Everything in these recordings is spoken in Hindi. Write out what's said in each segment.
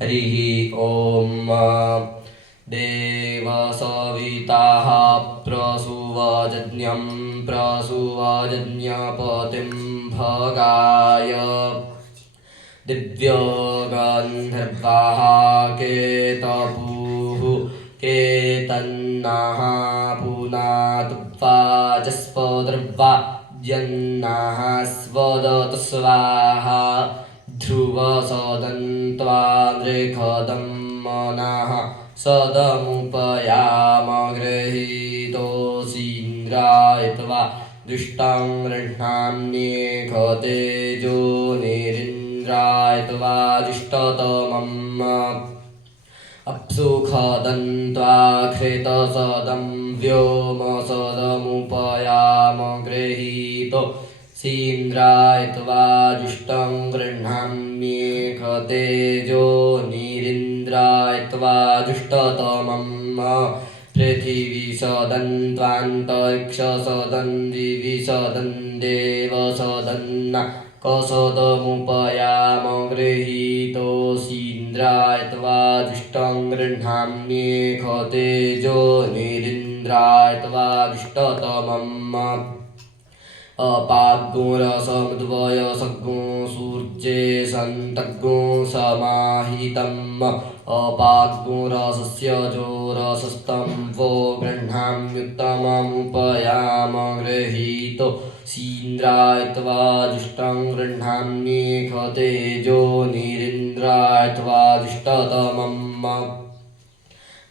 हरिः ॐ देवसविताः प्रसुवजज्ञं प्रसुवजज्ञपतिं भगाय दिव्यगन्धर्वाः केतपुः केतन्नाः पुनातुवाचस्पदर्वाज्यन्नाः स्वदतु स्वाहा ध्रुवसदन्त्वान्द्रेखदं मनाः सदमुपयामगृहीतोऽसीन्द्रायत्वा दुष्टां गृह्णाम्येकतेजो निरिन्द्रायत्वा दुष्टतमम् अप्सुखदन्त्वाकृतसदं व्योमसदमुपयामगृहीतो सीन्द्रायत्वा जुष्टं गृह्णाम्येकतेजो निरिन्द्रायत्वा जुष्टतमम् पृथिवीसदन्त्वान्तरिक्षसदन् दिविसदन् देवसदन्नकसदमुपयामगृहीतोऽसीन्द्रायत्वा जुष्टं गृह्णाम्येकतेजो निरिन्द्रायत्वा जुष्टतमम् अपाग्गुरसमद्वयसग्गो सूर्ये सन्तग्गो समाहितम् अपाग्गुरसस्य जोरसस्तं वो गृह्णाम्युत्तममुपयामगृहीतो सीन्द्रायत्वा जुष्टं गृह्णाम्येकतेजो निरिन्द्रायत्वा जुष्टतमम्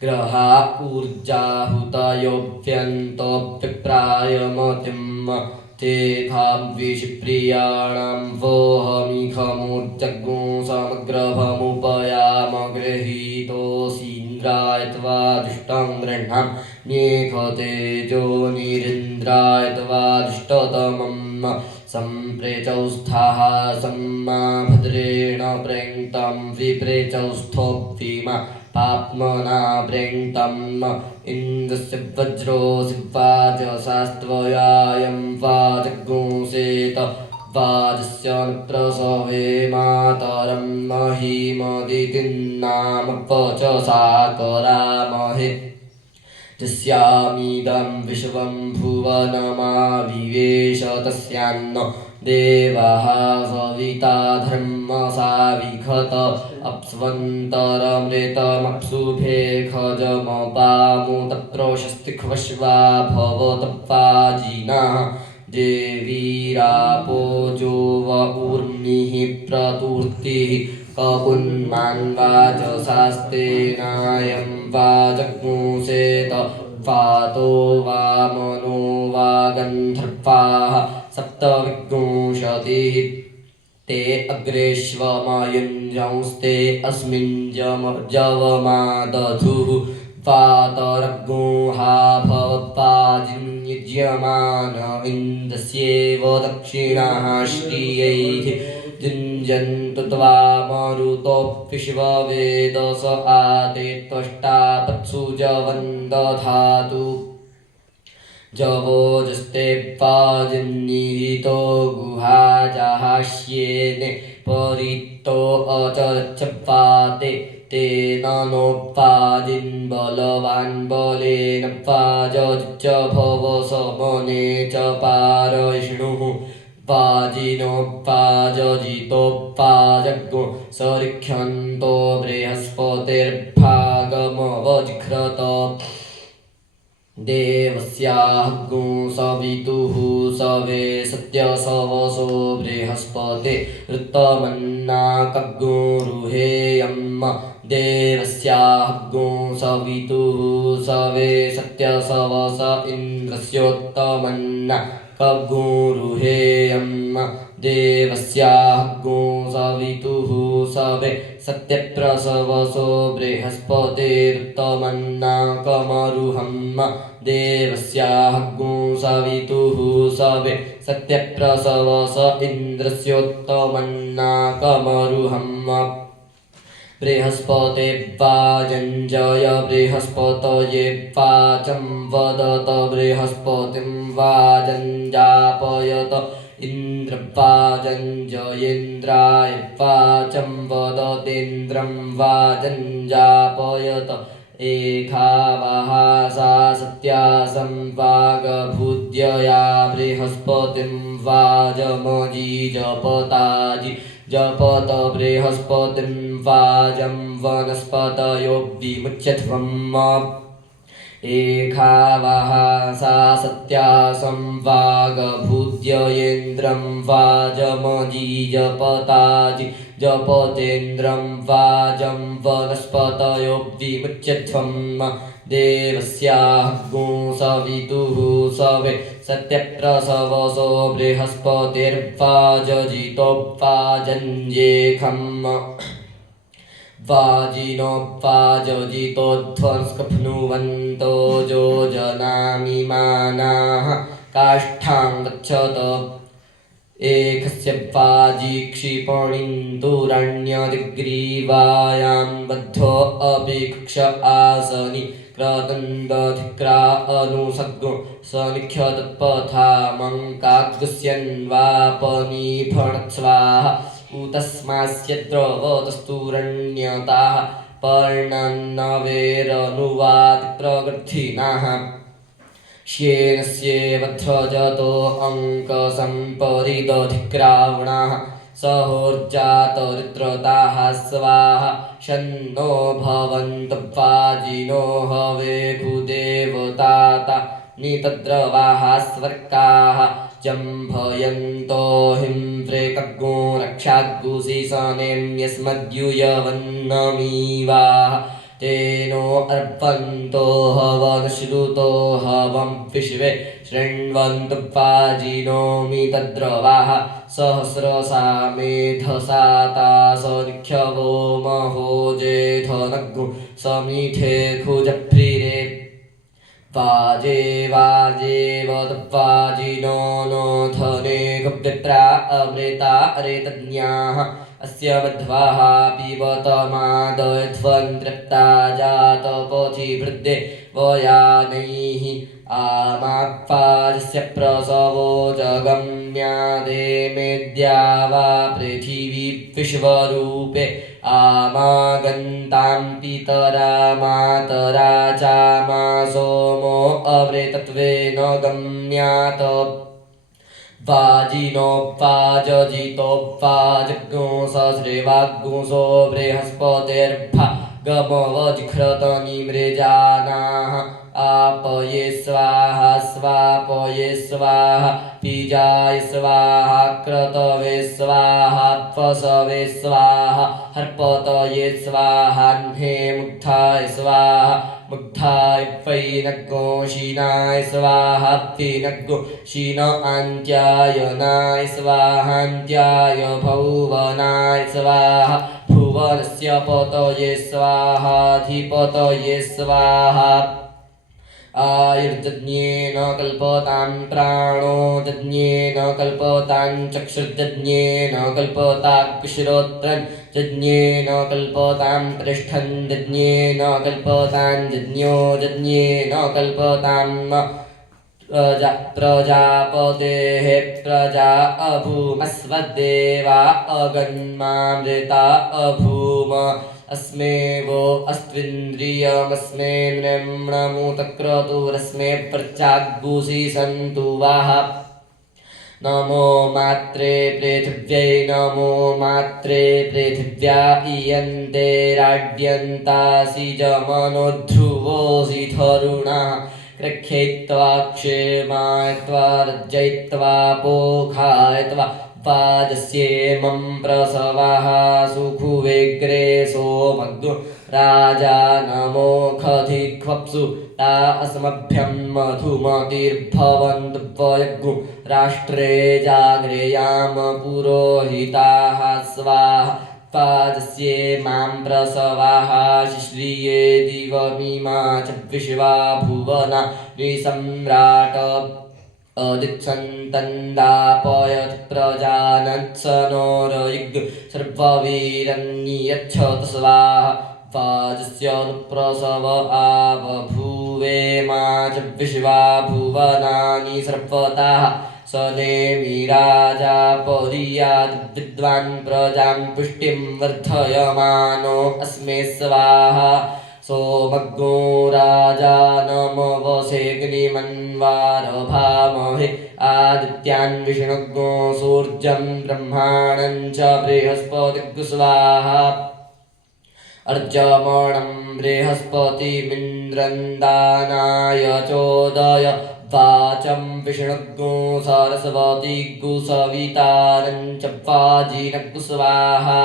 ग्रहा ऊर्जाहुतयोऽभ्यन्तोऽप्यप्रायमतिम् तेथाद्विषप्रियाणां वोहमिखमूर्जग्गो समग्रभमुपयामगृहीतोऽसीन्द्रायत्वा दुष्टं गृह्णाम्येकतेजो निरिन्द्रायत्वा दुष्टतमम् सम्प्रेचौस्थाः सम्मा भद्रेण प्रेङ्क्तं विप्रेचौस्थोऽप्तिमा पाप्मना प्रेङ्क्तम् इन्द्रस्य वज्रो सिवाजसास्त्वयायं वाजगुंसेत वाजस्य न प्रसवे मातरं महीमदितिन्नाम वचसा करामहे तस्यामिदं विश्वं भुवनमाविवेश तस्यान्न देवाः सविता धर्मसाविखत अप्स्वन्तरमृतमप्सुभे खजमपामुतप्रशस्तिक्वश्वा भवतपाजिनः देवीरापोजो व ऊर्मिः प्रतूर्तिः ककुन्मान्वाचसास्तेनायं वाजगुंसेत वातो वा मनो वा गन्धर्वाः सप्तविंशतिः ते अग्रेष्वमयुञ्जंस्ते अस्मिन् जवमा दधुः वातरग्गो हा भवपाजिन्युज्यमान इन्द्रस्येव दक्षिणाः श्रियैः युञ्जन्तु त्वा मरुतोऽप्यश्ववेदस आते त्वष्टा पत्सु जवन्दधातु जवोजस्ते पाजन्निहितो गुहाजाहास्येने परितो अचरच्छपाते तेन नोपाजिन् बलवान् बलेन पाजच्च भवसमने च पारयिष्णुः पाजिनोपाजितोपाजग्गो सरिक्षन्तो बृहस्पतिर्भागमवजिघ्रत देवस्याग्गो सवितुः सवे सत्यसवसो बृहस्पते ऋतमन्नाकग्गो रुहेयम् देवस्याग्गो सवितुः सवे सत्यसवस इन्द्रस्योत्तमन्ना कग्गो रुहेयम् देवस्याग्गो सवितुः सवे सत्यप्रसवसो बृहस्पतिरुत्तमन्नाकमरुहम् देवस्याग्गो सवितुः सवे सत्यप्रसवस इन्द्रस्योत्तमन्नाकमरुहम् बृहस्पते वाजञ्जय बृहस्पतये वाचं वदत बृहस्पतिं वाजञ्जापयत इन्द्रवाजञ्जयेन्द्राय वाचं वदतेन्द्रं वाजञ्जापयत एखावः सा सत्या संवागभूद्यया बृहस्पतिं वाजमजीजपताजि जपत बृहस्पतिं वाजं वनस्पतयो विमुच्यध्वम् एखावः सा सत्या संवागभूद्ययेन्द्रं वाजमजीजपताजि जपतेन्द्रं वाजं वनस्पतयो विमुच्यध्वम् देवस्याग्गो सवितुः सवे सत्यप्रसवसो बृहस्पतिर्वाजजितो वाजञ्जेखम् वाजिनो वाजजितोध्वंस्कप्नुवन्तो योजनामिमानाः काष्ठां गच्छत एकस्य वाजी क्षिपणिन्दुरण्यदिग्रीवायां बद्धो अपि कक्ष आसनि क्रतन्दधिक्रा अनुसग्गो सनिख्यतत्पथा मङ्काग्स्यन्वापनिभणत्स्वाहा उतस्मास्यद्रवतस्तुरण्यताः पर्णन्नवेरनुवादिप्रगृथिनाः श्येनस्येवध्वजतो अङ्कसम्परिदधिक्रावणाः सहोर्जातरित्रताः स्वाहा शन्नो भवन्तु वाजिनो हवेकुदेवताता नितद्रवाः स्वर्गाः जम्भयन्तो हिंव्रेकग्गो रक्षाग्गुसीसनेम्यस्मद्युयवन्नमीवाः तेनो अर्पन्तो हवनश्रुतो हवं विश्वे शृण्वन्तु वाजिनो मितद्रवाः सहस्रसा मेधसा तासनिख्यवो महो जेधनग्गो समीठे खुजप्रिरे वाजे वाजे वदवाजिनो नो धने गुप्तप्रा अमृता रेतज्ञाः अस्य मध्वाः पिबतमादध्वन्तृप्ता जातपथि वृद्धे वयानैः आमाप्पाजस्य प्रसवो जगम्यादे मेद्या वा पृथिवी विश्वरूपे आमागन्तां पितरा मातरा चामा सोमो अवृतत्वेन गम्यात वाजिनो वाजजितो वाजग्गो सश्रेवाग्गुंसो बृहस्पतिर्भा गमवजिघ्रतनिमृजानाः आपये स्वाहा स्वापये स्वाहा बीजाय स्वाहा क्रतवे स्वाहा पसवे स्वाहा हर्पतये स्वाहा ह्ने मुग्धाय स्वाहा मुग्धाय पैनग्गो शीनाय स्वाहा पीनग्गो शीन अन्त्यायनाय स्वाहान्त्याय भुवनाय स्वाहा भुवनस्य पतये स्वाहाधिपतये स्वाहा आयुर्जज्ञेन कल्पतां प्राणो जज्ञेन कल्पतां चक्षुर्जज्ञेन कल्पताग्श्रोत्रं जज्ञेन कल्पतां पृष्ठं जज्ञेन कल्पतां जज्ञो जज्ञेन कल्पतां प्रजापतेः प्रजा अभूमस्वदेवा अगन्मामृता अभूम अस्मे वो अस्त्विन्द्रियमस्मे नृम्णमुतक्रतुरस्मे प्रचाग्गुषि सन्तु वाः नमो मात्रे पृथिव्यै नमो मात्रे पृथिव्या इयन्ते राज्यन्तासि जमनो ध्रुवोऽसि धरुणः कृख्यैत्वा क्षेमायत्वा रज्जयित्वा पोखायत्वा वाजस्येमं प्रसवाः सुखुवेग्रे सोमग्गो राजा नमो खधिक्वप्सु ता अस्मभ्यं मधुमतिर्भवन्तु वयग्गो राष्ट्रे जाग्रेयाम पुरोहिताः स्वाहा वाजस्येमां प्रसवाः शिश्रिये दिवमिमा च विश्वा भुवना निसम्राट अदिच्छन्तन्दापयत् प्रजानत्सनोरयिग् सर्ववीरन्नियच्छत स्वाहा वाजस्योऽनुप्रसव आबभूवे मा च विश्वा भुवनानि सर्वतः स नेमि राजा पर्याद्विद्वान् प्रजां पुष्टिं वर्धयमानो अस्मे स्वाहा सोमग्नो राजानमवसेऽग्निमन्वारभामहे आदित्यान् विष्णुग्नो सूर्यं ब्रह्माणं च बृहस्पतिग् स्वाहा अर्जमणं बृहस्पतिमिन्द्रन्दानाय चोदय वाचं विष्णुग्नो सरस्वतिग् सवितारं च वाजिनग् स्वाहा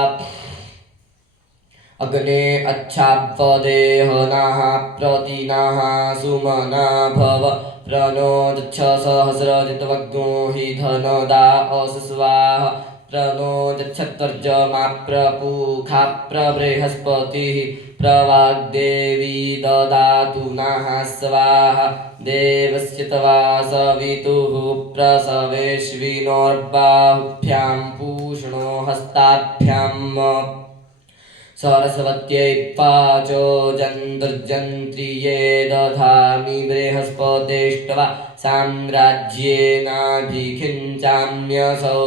अग्ने अच्छापदेहनाः प्रतिनाः सुमना भव प्रणोदच्छ सहस्रजितवग्नो हि धनदा अस स्वाहा प्रणोदच्छत्वर्जमा प्रपूखा प्रबृहस्पतिः प्रवाग्देवी ददातु नः स्वाहा देवस्य तवा सवितुः प्रसवेश्विनोर्बाहुभ्यां पूष्णो हस्ताभ्याम् सरस्वत्यै पाचो जन्तुर्जन्त्रिये दधामि बृहस्पतिष्ट्वा साम्राज्येनाभिखिञ्चाम्यसौ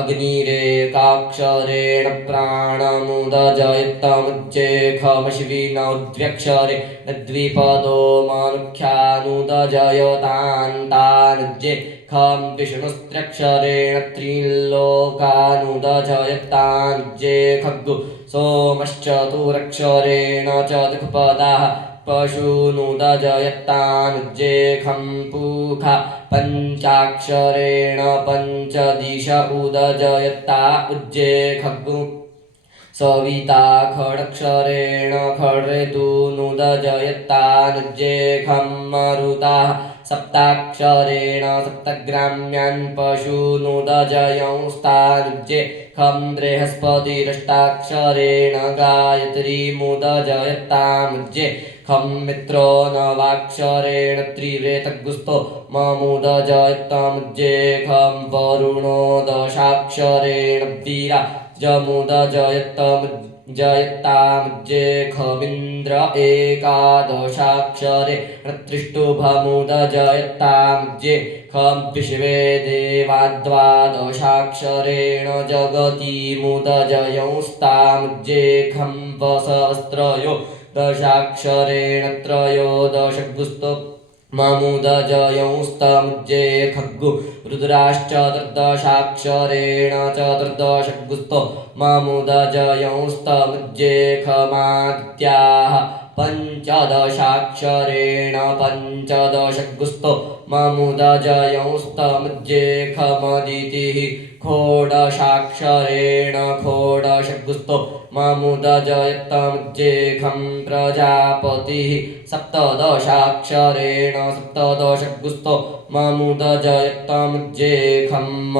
अग्निरेकाक्षरेण प्राणमुदजयतमुज्जेखमश्विनोद्व्यक्षरे द्विपदो मनुख्यानुदजयतान्तानुज्जे खं विष्णुस्त्र्यक्षरेण त्रिलोकानुदजयतानुज्जे खग्गु सोमश्चतुरक्षरेण च दिक्पदाः पशूनुदजयतानुज्जे खं पूखा पञ्चाक्षरेण पञ्चदिश उदजयता उज्जे खग्गु सविता खडक्षरेण खड्रेतूनुदजयतानुज्जे खं मरुताः सप्ताक्षरेण सप्तग्राम्यान् पशूनुदजयंस्तानुज्जे खं बृहस्पतिरष्टाक्षरेण गायत्रीमुदजयतामुज्जे खं मित्रो नवाक्षरेण त्रिव्रेतगुस्तो ममुदजयतामुज्जे खं वरुणो दशाक्षरेण वीरा जमुदजयतामुज्जे खमिन्द्र एकादशाक्षरे त्रिष्टुभमुदजयतामुज्जे खं विश्वे देवा द्वादशाक्षरेण जगतीमुदजयंस्तामुज्जे खं वसस्त्रयो दशाक्षरेण त्रयोदशगुस्तो ममुदजयंस्तमुज्जे खग्गु रुद्राश्चतुर्दशाक्षरेण चतुर्दशगुस्तो ममुदजयंस्तमुज्जे खमादित्याः पञ्चदशाक्षरेण पञ्चदशगुस्तो ममुदजयंस्तमुज्जे खमदितिः षोडशाक्षरेण षोडशगुस्तो ममुदजयतमुज्जे खं प्रजापतिः सप्तदशाक्षरेण सप्तदशगुस्तो ममुदजयतमुज्जे खम्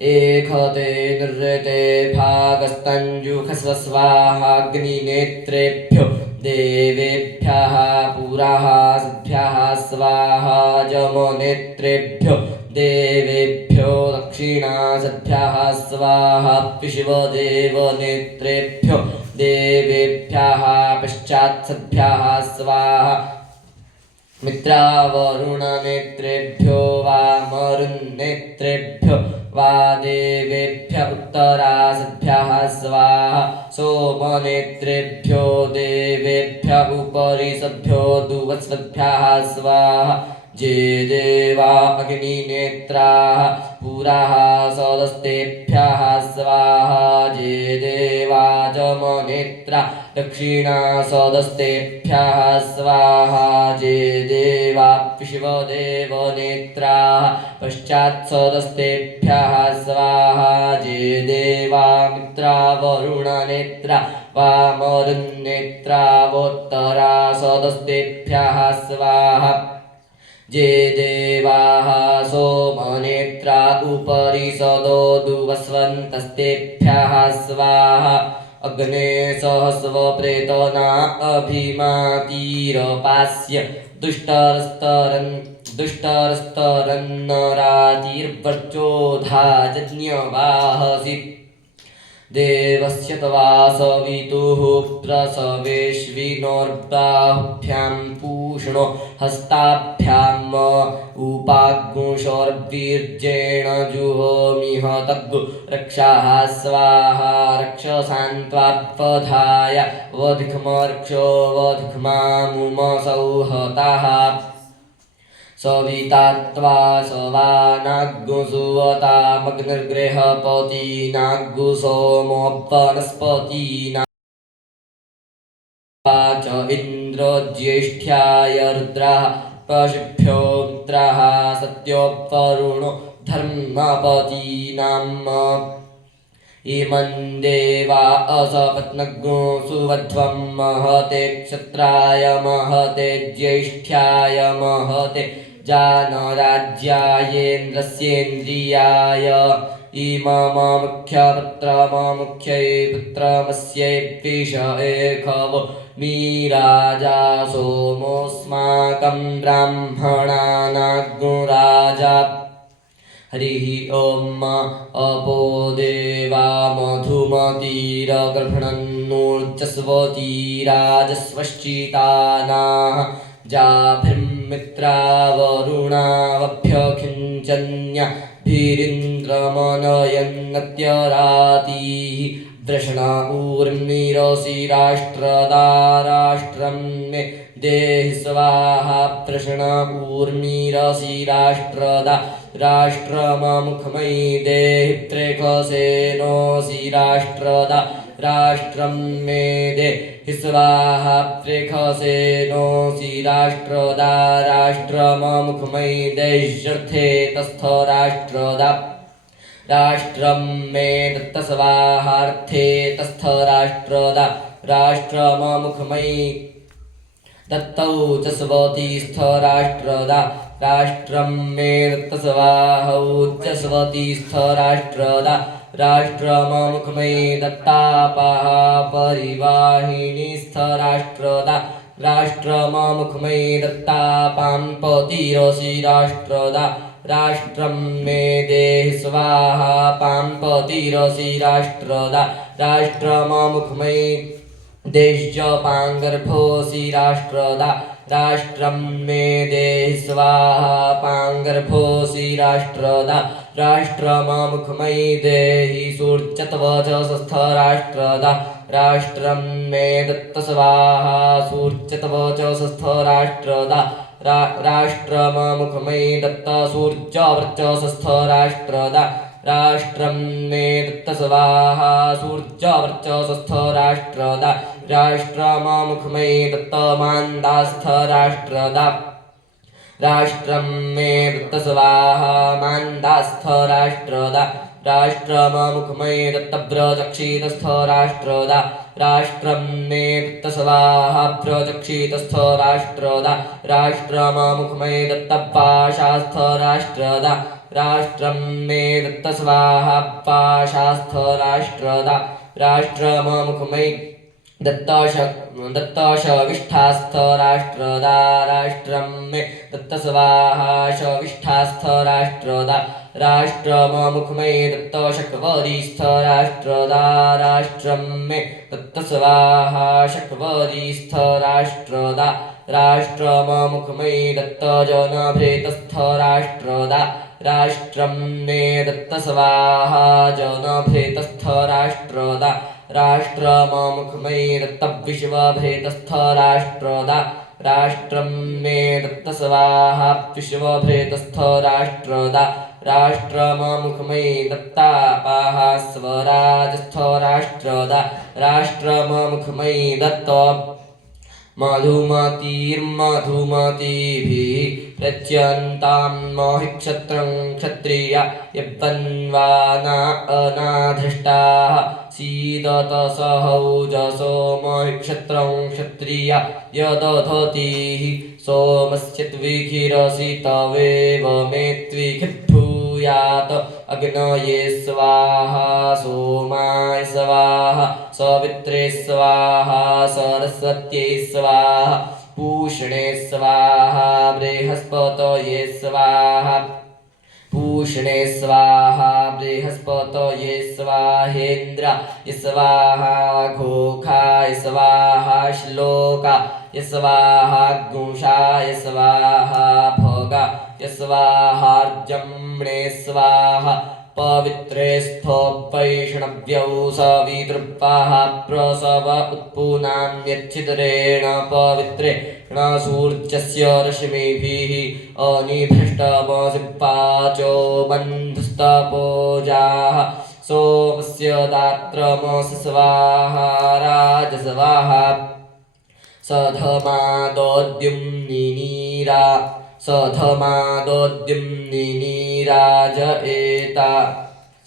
एकते नृते भागस्तञ्जुखस्व स्वाहाग्निनेत्रेभ्यो देवेभ्यः पुरः सद्भ्यः स्वाहा जमनेत्रेभ्यो देवेभ्यो दक्षिणासद्भ्यः स्वाहा विश्वदेवनेत्रेभ्यो देवेभ्यः पश्चात्सद्भ्यः स्वाहा मित्रावरुणनेत्रेभ्यो वा मरुन्नेत्रेभ्यो वा देवेभ्य उत्तरासद्भ्यः स्वाहा सोमनेत्रेभ्यो देवेभ्य उपरिसद्भ्यो दुवत्सद्भ्यः स्वाहा जे देवा अग्निनेत्राः पुरः सदस्तेभ्यः स्वाहा जे देवा जमनेत्रा दक्षिणासदस्तेभ्यः स्वाहा जे देवा विश्वदेवनेत्राः पश्चात्सदस्तेभ्यः स्वाहा जे देवा मित्रावरुणनेत्रा वामरुन्नेत्रावोत्तरासदस्तेभ्यः स्वाहा जे देवाः सोमनेत्रा उपरिषदो दुवस्वन्तस्तेभ्यः स्वाहा अग्ने सहस्वप्रेतना अभिमातीरपास्य दुष्टरस्तरन्नरातिर्वर्चोधा जज्ञवाहसि देवस्य तवा सवितुः प्रसवेश्विनोर्बाहुभ्यां पूष्णो हस्ताभ्यां उपाग्मुषोर्वीर्येण जुहोमिह तग्गु रक्षाः स्वाहा रक्षसान्त्वात्पधाय वधिखमर्क्षो वधिखमामुमसौहताः सविता त्वा सवानाग्गुसुवतामग्निर्गृहपति नाग्गु सोमोपनस्पति च इन्द्रो ज्येष्ठ्याय रुद्रः पशुभ्यो मित्रः सत्योपरुणो धर्मपतीनाम् इमं देवा असपत्नग्गो सुवध्वं महते क्षत्राय महते ज्येष्ठ्याय महते जानराज्यायेन्द्रस्येन्द्रियाय इममुख्यपुत्रममुख्यै पुत्रमस्यै पिष एखवो मीराजा सोमोऽस्माकं ब्राह्मणानाग्नो राजा हरिः ॐ अपो देवा मधुमतीरगृह्णन्नूर्जस्वतीराजस्वश्चितानाः जाभिर्मित्रावरुणावभ्यखिञ्चन्यभिरिन्द्रमनयन्नत्यरातिः वृषणा ऊर्मिरोषि राष्ट्रदाराष्ट्रं मे देहि स्वाहा वृषणा ऊर्मिरोषि राष्ट्रदा राष्ट्रममुखमयि देहि त्रेखसेनोषि राष्ट्रदा राष्ट्रं मे देहि स्वाहा त्रेखसेनोषि राष्ट्रदा राष्ट्रममुखमयि देह्यर्थे तस्थ राष्ट्रदा राष्ट्रं मे दत्त स्वाहार्थे तस्थ राष्ट्रदा राष्ट्रममुखमयि दत्तौ च स्वतीस्थ राष्ट्रदा राष्ट्रं मे दत्त स्वाहौ च स्वतीस्थ राष्ट्रदा राष्ट्रममुखमयि दत्तापः परिवाहिनीस्थ राष्ट्रदा राष्ट्रममुखमयि दत्तापां पतिरोषि राष्ट्रदा राष्ट्रं मे देहि स्वाहा पाम्पतिरोषि राष्ट्रदा राष्ट्रममुखमयि देश्यपाङ्गर्भोषि राष्ट्रदा राष्ट्रं मे देहि स्वाहा पाङ्गर्भोषि राष्ट्रदा राष्ट्रममुखमयि देहि सूर्यत्वचस्थ राष्ट्रदा राष्ट्रं मे दत्त स्वाहा सूर्यत्वचस्थ राष्ट्रदा राष्ट्रममुखमयि दत्त सूर्यवर्चस्थ राष्ट्रदा राष्ट्रं मे दत्त स्वाहा सूर्यवर्चस्थ राष्ट्रदा राष्ट्रममुखमयि दत्त मान्दास्थ राष्ट्रदा राष्ट्रं मे दत्त स्वाहा मान्दास्थ राष्ट्रदा राष्ट्रममुखमयि दत्त व्रजक्षितस्थ राष्ट्रदा राष्ट्रं मे दत्त स्वाहा व्रजक्षितस्थ राष्ट्रदा राष्ट्रममुखमयि दत्त पाशास्थ राष्ट्रदा राष्ट्रं मे दत्त स्वाहा पाशास्थ राष्ट्रदा राष्ट्रममुखमयि दत्तशविष्ठास्थ राष्ट्रदा राष्ट्रं मे दत्त स्वाहा शविष्ठास्थ राष्ट्रदा राष्ट्रममुखमयि दत्त शक्वरीस्थ राष्ट्रदा राष्ट्रं मे दत्त स्वाहा शक्वरीस्थ राष्ट्रदा राष्ट्रममुखमयि दत्त जनभृतस्थ राष्ट्रदा राष्ट्रं मे दत्त स्वाहा जनभृतस्थ राष्ट्रदा राष्ट्रममुखमयि दत्त विश्वभृतस्थ राष्ट्रदा राष्ट्रं मे दत्त स्वाहा विश्वभृतस्थ राष्ट्रदा राष्ट्रममुखमयि दत्तापाः स्वराजस्थ राष्ट्रदा राष्ट्रममुखमयि दत्त मधुमतीर्मधुमतीभिः प्रच्यन्तां महिक्षत्रं क्षत्रिया यद्वन्वाना अनाधृष्टाः सीदत सहौजसो महिक्षत्रं क्षत्रिया यदधतीः सोमस्य त्विखिरसि तवेव मे त्विखिभूयात् अग्नये स्वाहा सोमाय स्वाहा सवित्रे स्वाहा सरस्वत्यै स्वाहा पूषणे स्वाहा बृहस्पतये स्वाहा पूषणे स्वाहा बृहस्पतये स्वाहेन्द्राय स्वाहा घोखाय स्वाहा श्लोकाय स्वाहा गुंशाय स्वाहा गा यस्वाहार्जम्णे स्वाहा पवित्रे स्थोपैष्णव्यौ सवितृपाः प्रसव उत्पुनान्यच्छिद्रेण पवित्रेण सूर्यस्य रश्मिभिः अनिभृष्टमसिपाचो बन्धुस्तपोजाः सोमस्य दात्रमसि स्वाहा राजस्वाहा सधमादोद्युम्निनीरा सधमादोद्युम्निनीराज एता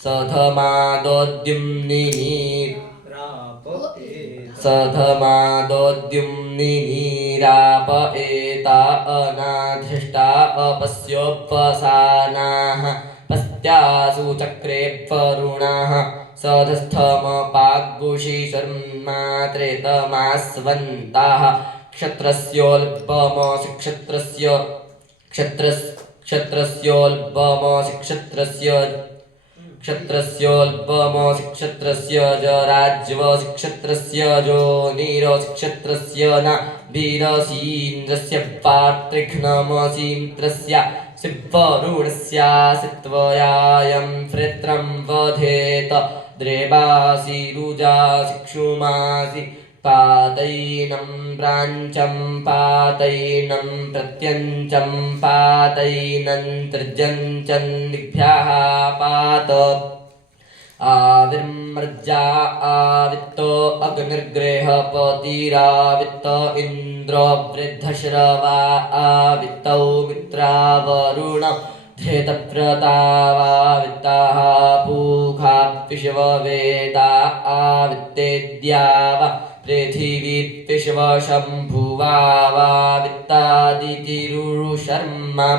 सधमादोद्युम्निनीराप एता अनाधृष्टा अपस्योपसानाः पस्त्यासु चक्रे वरुणाः सधस्थमपाग्गुषि शर्मात्रेतमास्वन्ताः क्षत्रस्योल्पमसि क्षत्रस्योल्पमसि क्षत्रस्य जराज्वसि क्षत्रस्य जोनिरसि क्षत्रस्य नाभिरसीन्द्रस्य पार्त्रिघ्नमसीन्द्रस्य सिवरुणस्यासि त्वयायं प्रेत्रं वधेत द्रेवासि रुजासि क्षुमासि पातैनं प्राञ्चं पातैनं प्रत्यञ्चं पातैनं तृजञ्चं दिग्भ्यः पात आविर्मृजा आवित्तो अग्निर्गृहपतिरावित्त इन्द्रो वृद्धश्रवा आवित्तौ मित्रावरुण धृतव्रतावावित्ताः पूखा विश्ववेदा आवित्तेद्यावा पृथिवीर्विश्वशम्भुवावित्तादितिरुशर्मा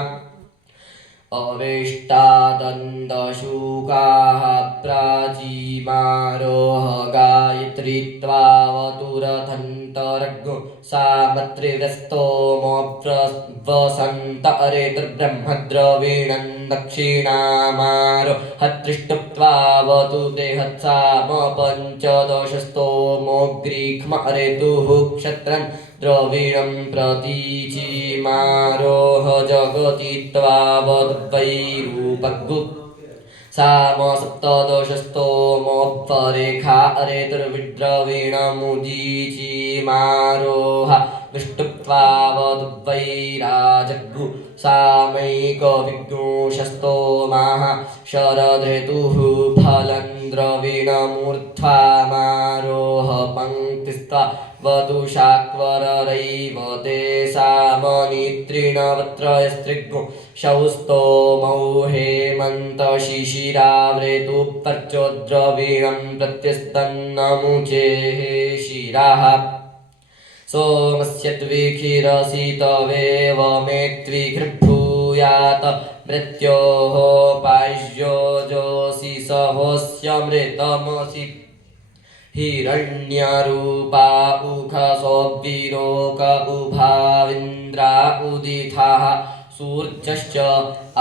अवेष्टादन्तशूकाः प्राचीमारोह गायत्री त्वावतुरथन्तरग्गो सामत्रिरस्तोमोऽवसन्त अरेतुर्ब्रह्मद्रवीणं दक्षिणामारो हत्रिष्टुप्त्वावतु देहत्सामपञ्चदशस्तोमोऽग्रीक्ष्म अरेतुः क्षत्रन् द्रवीणं प्रतीचीमारोह जगति त्वावद्वैरूपग्गु साम सप्तदशस्तोमोपरेखा अरेतुर्विद्रवीणमुदीचीमारोह विष्टुत्वावद्वैराजग्गु सामैकविघ्नोषस्तोमाः शरधृतुः फलं द्रवीणमूर्ध्वामारोह पङ्क्तिस्त्वा वधुशाक्वररैव ते सामनित्रिणवत्रयस्त्रिग्गो शौस्तोमौ हेमन्तशिशिरावृतु पर्चोद्रवीणं प्रत्यस्तन्नमुचेः शिराः सोमस्य त्विखिरसितवेव मे त्विघृभूयात् मृत्योः पाह्यो जोषि सहोऽस्यमृतमसि हिरण्यरूपा उखसोऽविरोक उभाविन्द्रा उदिथाः सूर्यश्च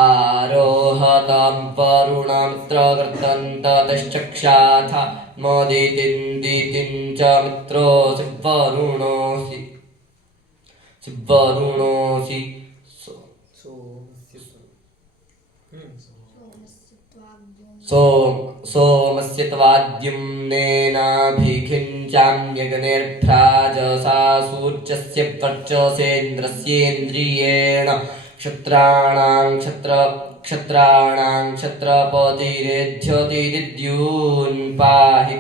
आरोहतं वरुणमित्रगर्तन्त तश्चक्षाथ मदितिन्दितिं च मित्रो शिवरुणोऽसि सोमस्य त्वाद्युम्नेनाभिखिञ्चाम्यग्निर्भ्राजसा सूर्यस्य वर्चसेन्द्रस्येन्द्रियेण क्षत्राणां क्षत्रपतिरेध्यति दिद्यून् पाहि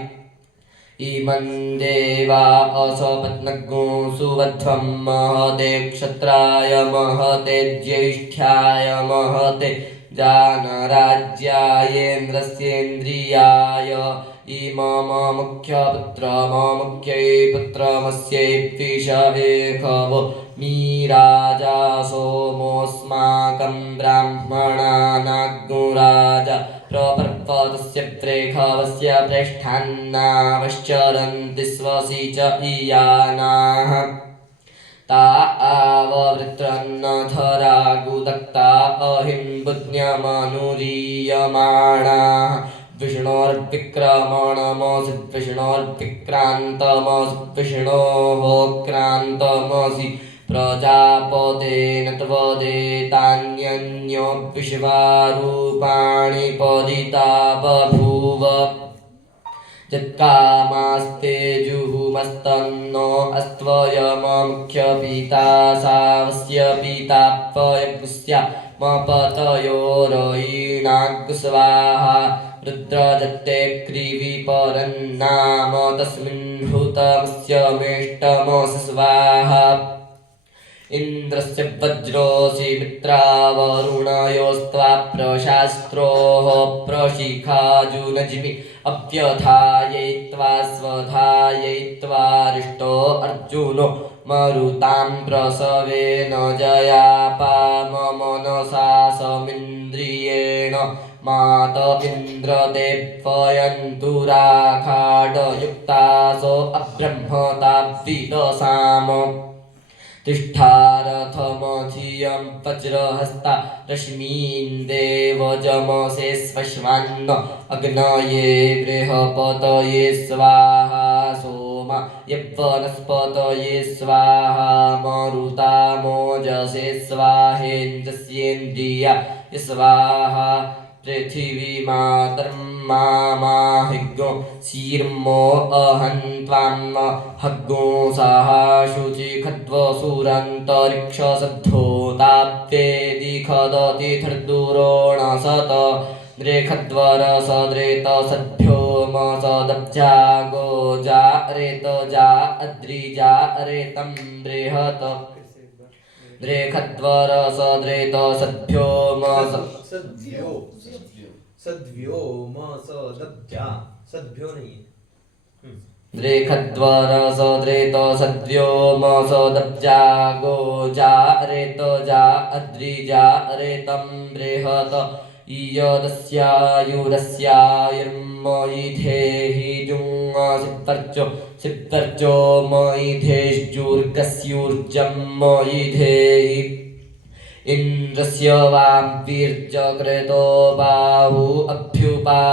इमं देवा असपत्नग्गो सुवध्वं महते क्षत्राय महते ज्येष्ठ्याय महते जानराज्यायेन्द्रस्येन्द्रियाय इममुख्यपुत्रममुख्यै पुत्रमस्यै द्विषवेखवो मीराजा सोमोऽस्माकं ब्राह्मणानाग्नुराजा प्रपर्वतस्य प्रेखवस्य प्रेष्ठान्नावश्चरन्ति स्वसि च इयानाः ता आववृत्रन्नधरा गुदक्ता अहिंबुद्न्यमनुरीयमाणाः विष्णोर्विक्रमणमसि विष्णोर्विक्रान्तमसि विष्णोः क्रान्तमसि प्रजापतेन त्वदेतान्यन्योऽपिशिवारूपाणि पदिता बभूव यत्कामास्ते जुहुमस्तन्नो अस्त्वयममुख्यपिता सावस्य पिता पयगुस्य मपतयोरयिणाग्स्वाहा रुद्रदत्ते क्रिविपरन्नाम तस्मिन् हुतमस्य मेष्टमोऽस स्वाहा इन्द्रस्य वज्रोऽसि मित्रावरुणयोस्त्वा प्रशास्त्रोः प्रशिखाजुनजिमि अभ्यधायैत्वा स्वधायैत्वा रिष्टो अर्जुनो मरुतां प्रसवेन जयापाममनसा समिन्द्रियेण मात इन्द्रदेवयन्तु राखाडयुक्तासो अब्रह्मता विदसाम तिष्ठारथमधियं वज्रहस्ता रश्मीन् देवजमसे स्वश्वान्न अग्नये बृहपतये स्वाहा सोमा यवनस्पतये स्वाहा मरुतामोजसे स्वाहेन्द्रस्येन्द्रिया स्वाहा पृथिवी मातर्माहिग्गो शीर्मो अहन्त्वां हग्गो साहा शुचि खद्वसुरन्तरिक्षसद्धोताप्येति खदतिथर्दुरोणसत द्रेखद्वरसद्रेत सद्भ्यो मसदब्जा गोजा रेतजा अद्रिजा रेतं बृहत् द्रेखद्वरसद्रेत सद्भ्यो मस सद्भ्यो मसदब्जा सद्भ्यो नहीं है द्रेखद्वरसद्रेत सद्भ्यो मसदब्जा गोजा रेतजा अद्रिजा रेतं बृहत् इयदस्यायुरस्यायुर्मयिधेहि जुङ् सिपर्चो मयिधेश्चूर्गस्यूर्जं मयिधेहि इन्द्रस्य वां वीर्यकृतो बाहु अभ्युपावहरामि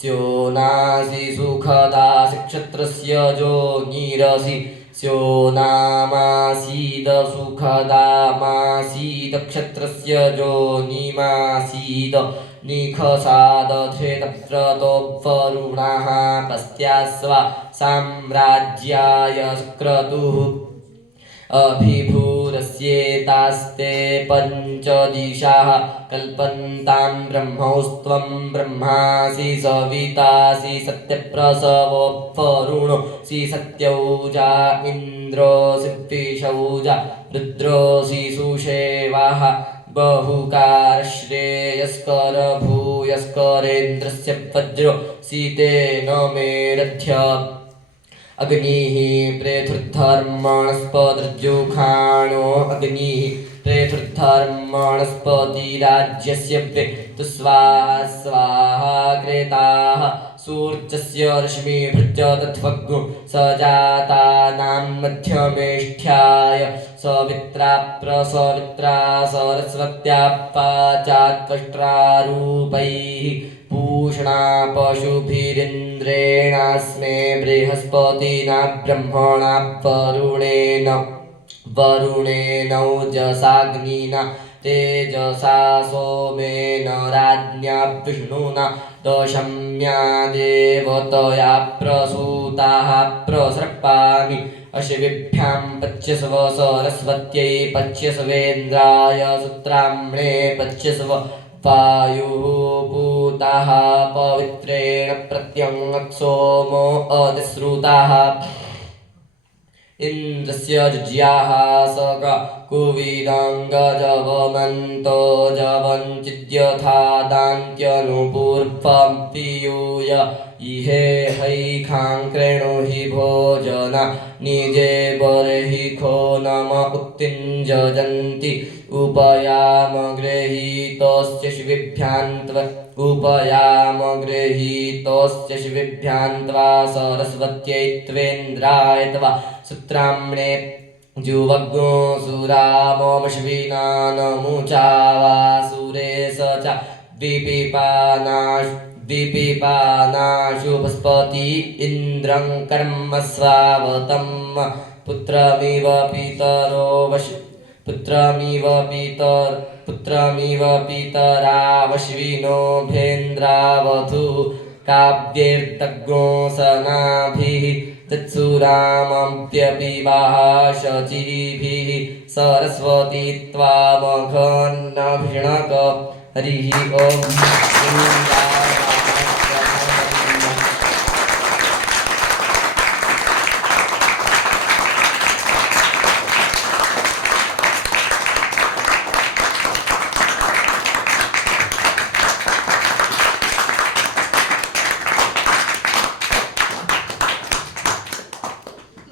स्योनासि सुखदासि क्षत्रस्य जो नीरसि स्योनामासीद सुखदामासीद क्षत्रस्य जो निमासीद निखसादधेतव्रतो वरुणः पस्त्यास्वा साम्राज्याय क्रतुः अभिभूरस्येतास्ते पञ्चदिशाः कल्पन्तां ब्रह्मौस्त्वं ब्रह्मासि सवितासि सत्यप्रसवो वरुणोऽसि सत्यौजा इन्द्रोऽसि द्विषौजा रुद्रोऽसि सुषेवाः बहुकारश्रेयस्कर भूयस्करेन्द्रस्य वज्रो सीतेन मेरध्य अग्निः प्रेथुर्धर्मणस्पतिर्जुखाणो अग्निः प्रेथुर्धर्मणस्पतिराज्यस्य तु स्वाहा स्वाहा क्रेताः सूर्यस्य रश्मिभृत्यतध्वग्गो सजातानां मध्यमेष्ठ्याय सवित्रा प्रसवित्रा सरस्वत्यापाचात्वष्ट्रारूपैः पूषणा पशुभिरिन्द्रेणास्मे बृहस्पतिना ब्रह्मणा वरुणेनौजसाग्निना तेजसा सोमेन राज्ञा विष्णुना दशम्या देवतया प्रसूताः प्रसर्पामि अश्विभ्यां पच्यस्व सरस्वत्यै पच्यस्वेन्द्राय सूत्राम्णे पच्यस्व वायुः पूताः पवित्रेण प्रत्यङ्सोमो अधिश्रुताः इन्द्रस्य जुज्याः सक कुविदङ्गजवमन्तो जवञ्चिद्यथा दान्त्यनुपूर्वं पीयूय इहे हैखाङ्क्रेणो हि भोजना निजे बर्हि खो नम उत्तिञ्जन्ति उपयाम गृहीतोऽस्य शिविभ्यान्त्वा सरस्वत्यै त्वेन्द्राय तवा सूत्राम्णे जुवग्नो सुरामोमश्विनानमुचा वासुरे स च विपिपानाशु पुष्पति इन्द्रं कर्म स्वावतं पुत्रमिव पितरावश्विनो भेन्द्रावधू काव्यैर्दग्गो सनाभिः तत्सुरामप्यपिबाः शचीभिः सरस्वती त्वामघन्नभिषणक हरिः ॐ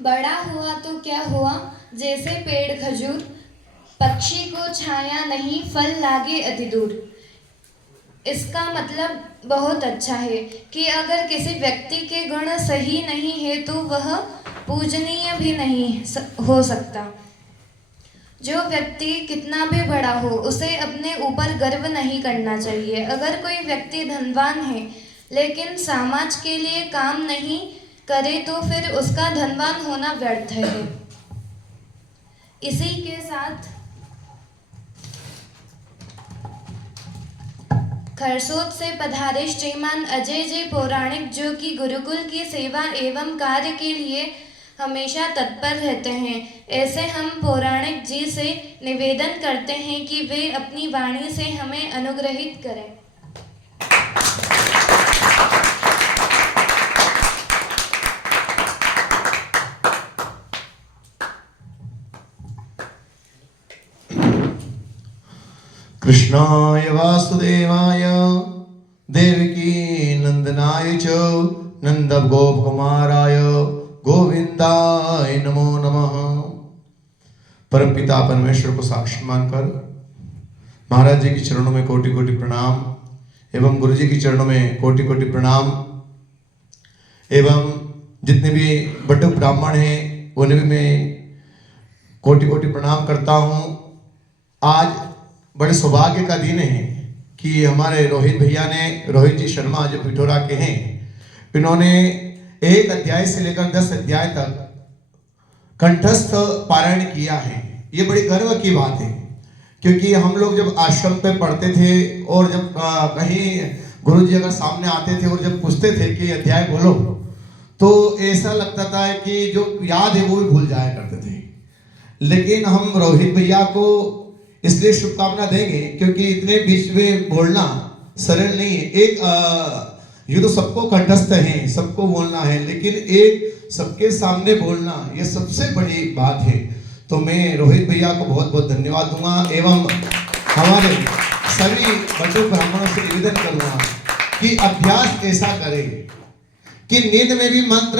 बड़ा हुआ तो क्या हुआ, जैसे पेड़ खजूर, पक्षी को छाया नहीं फल लागे अति दूर। इसका मतलब बहुत अच्छा है कि अगर किसी व्यक्ति के गुण सही नहीं है तो वह पूजनीय भी नहीं हो सकता। जो व्यक्ति कितना भी बड़ा हो उसे अपने ऊपर गर्व नहीं करना चाहिए। अगर कोई व्यक्ति धनवान है लेकिन समाज के लिए काम नहीं करे तो फिर उसका धनवान होना व्यर्थ है। इसी के साथ खरसोत से पधारे श्रीमान अजय जी पौराणिक, जो कि गुरुकुल की सेवा एवं कार्य के लिए हमेशा तत्पर रहते हैं। ऐसे हम पौराणिक जी से निवेदन करते हैं कि वे अपनी वाणी से हमें अनुग्रहित करें। कृष्णाय वासुदेवाय देवकी नंदनाय च नंदगोपकुमाराय गोविंदाय नमो नमः। परमपिता परमेश्वर को साक्षी मानकर महाराज जी के चरणों में कोटि कोटि प्रणाम एवं गुरु जी के चरणों में कोटि कोटि प्रणाम एवं जितने भी बड़े ब्राह्मण हैं उन्हें भी मैं कोटि कोटि प्रणाम करता हूँ। आज बड़े सौभाग्य का दिन है कि हमारे रोहित भैया ने, रोहित जी शर्मा जो पिठोरा के हैं, इन्होंने 1 अध्याय से लेकर 10 अध्याय तक कंठस्थ पारायण किया है। ये बड़ी गर्व की बात है क्योंकि हम लोग जब आश्रम पे पढ़ते थे और जब कहीं गुरु जी अगर सामने आते थे और जब पूछते थे कि अध्याय बोलो तो ऐसा लगता था कि जो याद है वो भी भूल जाया करते थे। लेकिन हम रोहित भैया को इसलिए शुभकामना देंगे क्योंकि इतने बीच में बोलना सरल नहीं है। एक ये तो सबको कंठस्थ है, सबको बोलना है, लेकिन एक सबके सामने बोलना ये सबसे बड़ी बात है। तो मैं रोहित भैया को बहुत बहुत धन्यवाद दूंगा एवं हमारे सभी बड़े ब्राह्मणों से निवेदन करूंगा कि अभ्यास ऐसा करें कि नींद में भी मंत्र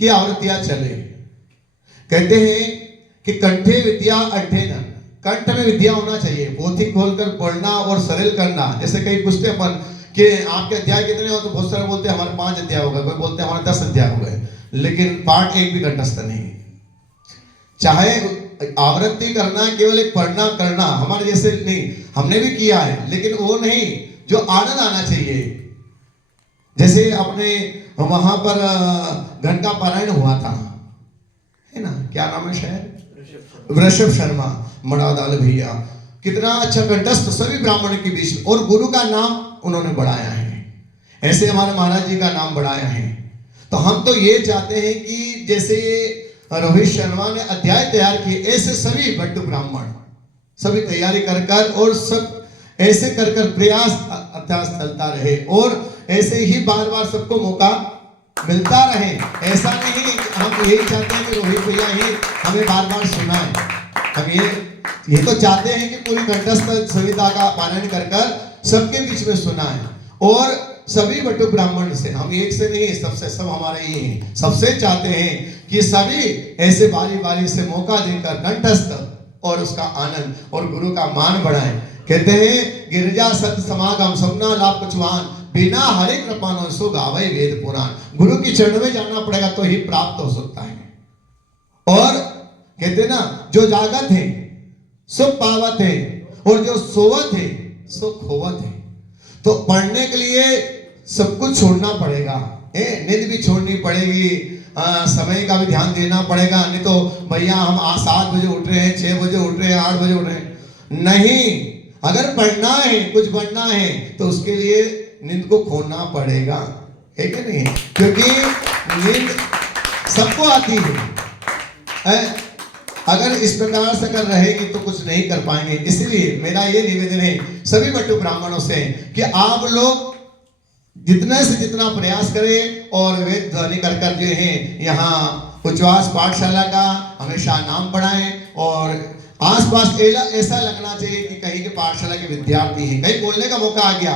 की आवृत्तियां चले। कहते हैं कि कंठे विद्या अंठे धन, कंठ में विद्या होना चाहिए, पोथी खोलकर पढ़ना और सरल करना। जैसे कहीं पूछते अपन कि आपके अध्याय कितने हो तो बहुत सारे बोलते हैं हमारे 5 अध्याय हो गए, कोई बोलते हैं हमारे 10 अध्याय हो गए, लेकिन पाठ एक भी कंठस्थ नहीं। चाहे आवृत्ति करना केवल एक पढ़ना करना हमारे जैसे नहीं, हमने भी किया है, लेकिन वो नहीं जो आनंद आना चाहिए। जैसे अपने वहां पर घन का पारायण हुआ था, है ना, क्या नाम है शहर, वृषभ शर्मा मड़ादाल भैया, कितना अच्छा कंठस्थ सभी ब्राह्मण के बीच और गुरु का नाम उन्होंने बढ़ाया है। ऐसे हमारे महाराज जी का नाम बढ़ाया है। तो हम तो ये चाहते हैं कि जैसे रोहित शर्मा ने अध्याय तैयार किए, ऐसे सभी भट्ट ब्राह्मण सभी तैयारी कर कर और सब ऐसे कर कर प्रयास अभ्यास चलता रहे और ऐसे ही बार बार सबको मौका मिलता रहे। ऐसा नहीं, हम यही चाहते हैं कि रोहित भैया ही हमें बार बार सुनाए। हम ये तो चाहते हैं कि पूरी कंठस्थ संहिता का पारायण कर कर सबके बीच में सुनाए और सभी बटु ब्राह्मण से, हम एक से नहीं, सबसे, सब हमारे ही हैं, सबसे चाहते हैं कि सभी ऐसे बारी बारी से मौका देकर कंठस्थ और उसका आनंद और गुरु का मान बढ़ाएं। कहते हैं गिरजा सत समागम सपना लाभ कुचवान, बिना हरे कृपा नो सो गावे वेद पुराण। गुरु की चरण में जाना पड़ेगा तो ही प्राप्त हो सकता है। और कहते ना, जो जागत है सो पावत है और जो सोवत है सो खोवत है। तो पढ़ने के लिए सब कुछ छोड़ना पड़ेगा, नींद भी छोड़नी पड़ेगी, समय का भी ध्यान देना पड़ेगा। नहीं तो भैया हम 7 बजे उठ रहे हैं, 6 बजे उठ रहे हैं, 8 बजे उठ रहे हैं, नहीं। अगर पढ़ना है, कुछ बनना है, तो उसके लिए नींद को खोना पड़ेगा, है कि नहीं? क्योंकि नींद सबको आती है। अगर इस प्रकार से कर रहेगी तो कुछ नहीं कर पाएंगे। इसलिए मेरा ये निवेदन है सभी बटु ब्राह्मणों से कि आप लोग जितने से जितना प्रयास करें और वेद ध्वनि कर कर जो है यहाँ उच्चवास पाठशाला का हमेशा नाम बढ़ाएं। और आसपास ऐसा लगना चाहिए कि कहीं के पाठशाला के विद्यार्थी हैं, कहीं बोलने का मौका आ गया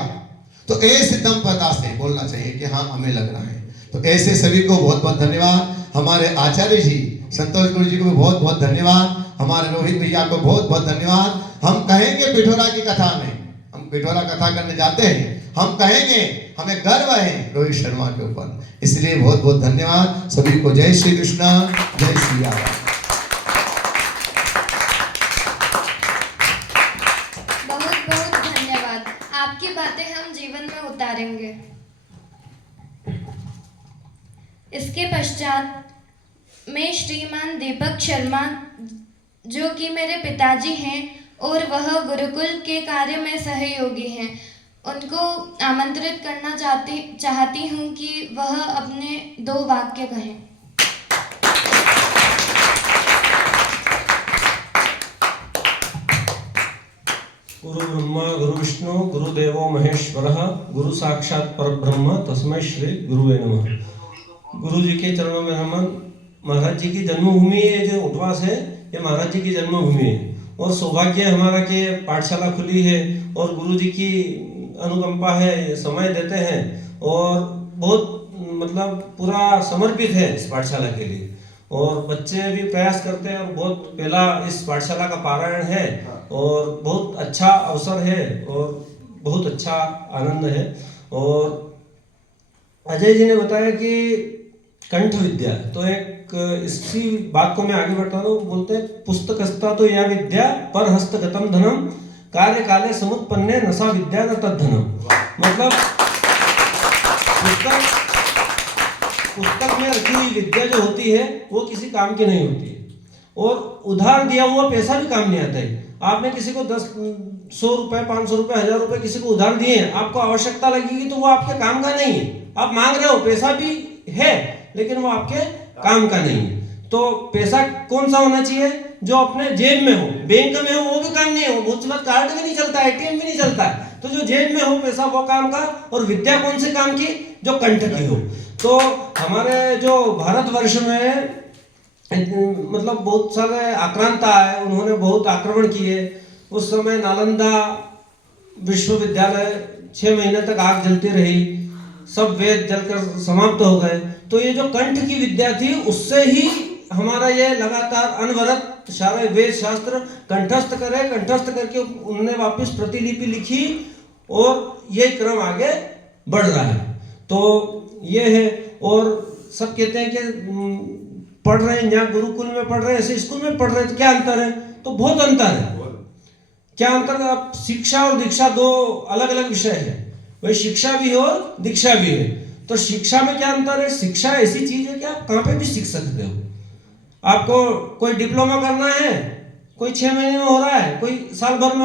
तो ऐसे दम पता से बोलना चाहिए कि हाँ हमें लग रहा है। तो ऐसे सभी को बहुत बहुत धन्यवाद। हमारे आचार्य जी संतोष गुरु जी को भी बहुत बहुत धन्यवाद। हमारे रोहित भैया को बहुत बहुत धन्यवाद। हम कहेंगे पिठोरा की कथा में, हम पिठोरा कथा करने जाते हैं, हम कहेंगे हमें गर्व है रोहित शर्मा के ऊपर। इसलिए बहुत बहुत धन्यवाद सभी को। जय श्री कृष्ण, जय श्री राम। बहुत बहुत धन्यवाद। आपकी बातें हम जीवन में उतारेंगे। इसके पश्चात मैं श्रीमान दीपक शर्मा, जो कि मेरे पिताजी हैं और वह गुरुकुल के कार्य में सहयोगी हैं, उनको आमंत्रित करना चाहती हूँ कि वह अपने 2 वाक्य कहें। गुरु ब्रह्मा गुरु विष्णु गुरुदेवो महेश्वरः गुरु साक्षात परब्रह्म तस्मै श्री गुरुवे नमः। गुरु जी के चरणों में नमन। महाराज जी की जन्मभूमि है, जो उठवास है, ये महाराज जी की जन्मभूमि है। और सौभाग्य हमारा के पाठशाला खुली है और गुरु जी की अनुकंपा है, समय देते हैं और बहुत मतलब पूरा समर्पित है इस पाठशाला के लिए। और बच्चे भी प्रयास करते हैं और बहुत पहला इस पाठशाला का पारायण है और बहुत अच्छा अवसर है और बहुत अच्छा आनंद है। और अजय जी ने बताया कि कंठ विद्या, तो एक इसी बात को मैं आगे बढ़ता हूँ। बोलते हैं पुस्तकस्ता तो या विद्या पर हस्तगतम धनम कार्य काले समुत्पन्ने नसा विद्या न तद्धनम। मतलब पुस्तक में रखी हुई विद्या जो होती है वो किसी काम की नहीं होती है और उधार दिया हुआ पैसा भी काम नहीं आता है। आपने किसी को 100 रुपए 500 रुपए 1000 रुपए किसी को उधार दिए हैं, आपको आवश्यकता लगेगी तो वो आपके काम का नहीं है। आप मांग रहे हो, पैसा भी है लेकिन वो आपके काम का नहीं है। तो पैसा कौन सा होना चाहिए? जो अपने जेब में हो। बैंक में हो वो भी काम नहीं है, बहुत कार्ड भी नहीं चलता, एटीएम भी नहीं चलता। तो जो जेब में हो पैसा वो काम का। और विद्या कौन से काम की? जो कंठ की हो। तो हमारे जो भारतवर्ष में मतलब बहुत सारे आक्रांता आए, उन्होंने बहुत आक्रमण किए। उस समय नालंदा विश्वविद्यालय 6 महीने तक आग जलती रही, सब वेद जलकर समाप्त हो गए। तो ये जो कंठ की विद्या थी उससे ही हमारा ये लगातार अनवरत सारे वेद शास्त्र कंठस्थ करे, कंठस्थ करके उनने वापस प्रतिलिपि लिखी और ये क्रम आगे बढ़ रहा है। तो ये है। और सब कहते हैं कि पढ़ रहे हैं, यहाँ गुरुकुल में पढ़ रहे हैं, ऐसे स्कूल में पढ़ रहे हैं, तो क्या अंतर है? तो बहुत अंतर है। क्या अंतर? अब शिक्षा और दीक्षा 2 अलग अलग विषय है। वही शिक्षा भी हो और दीक्षा भी है। तो शिक्षा में क्या अंतर है? शिक्षा ऐसी चीज है कि आप कहाँ पे भी सीख सकते हो। आपको कोई डिप्लोमा करना है, कोई 6 महीने में हो रहा है, कोई साल भर में